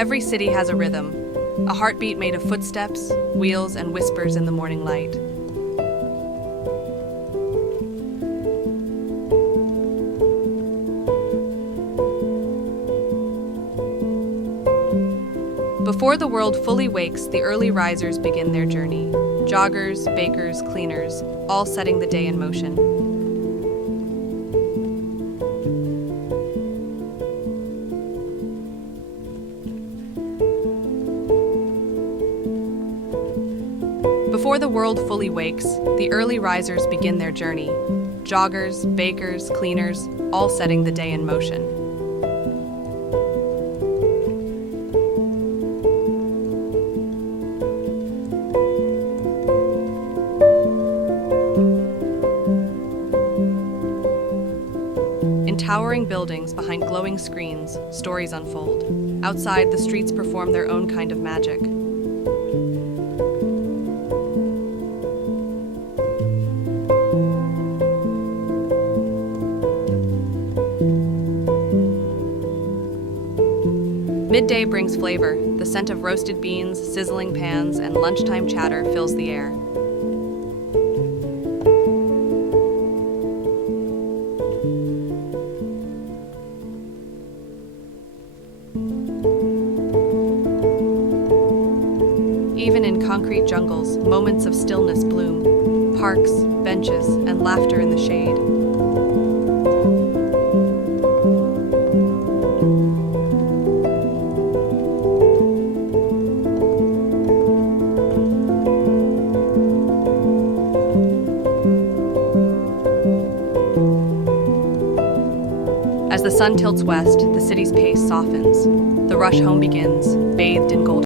Every city has a rhythm, a heartbeat made of footsteps, wheels, and whispers in the morning light. Before the world fully wakes, the early risers begin their journey. Joggers, bakers, cleaners, all setting the day in motion. Before the world fully wakes, the early risers begin their journey. Joggers, bakers, cleaners, all setting the day in motion. In towering buildings behind glowing screens, stories unfold. Outside, the streets perform their own kind of magic. Midday brings flavor. The scent of roasted beans, sizzling pans, and lunchtime chatter fills the air. Even in concrete jungles, moments of stillness bloom. Parks, benches, and laughter in the shade. As the sun tilts west, the city's pace softens. The rush home begins, bathed in golden